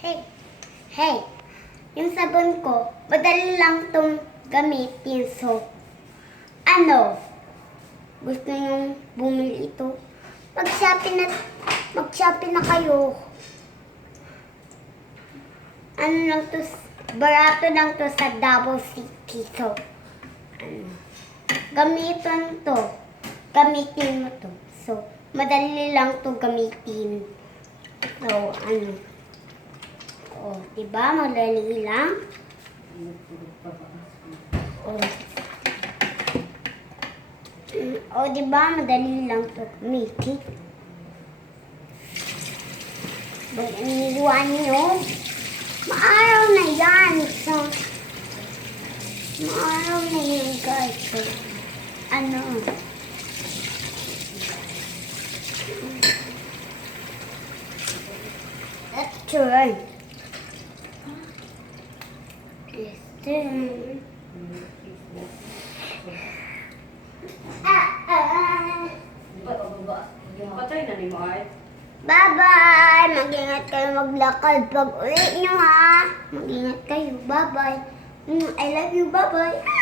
Hey, hey, yung sabon ko, madali lang tong gamitin. So, gusto nyong bumili ito? Mag-shopping na kayo. Lang to, barato lang to sa Davao City. So, gamitin mo to. So, madali lang to gamitin. So, diba? Madali lang. Diba? Madali lang to gamitin. Ba't iniluan nyo? Maaraw na yan. So, maaraw na yan, guys. So, let's try. Patay na ni mo ay. Bye-bye! Mag-ingat kayo maglakad pag uwi nyo, ha? Mag-ingat kayo. Bye-bye. I love you. Bye-bye.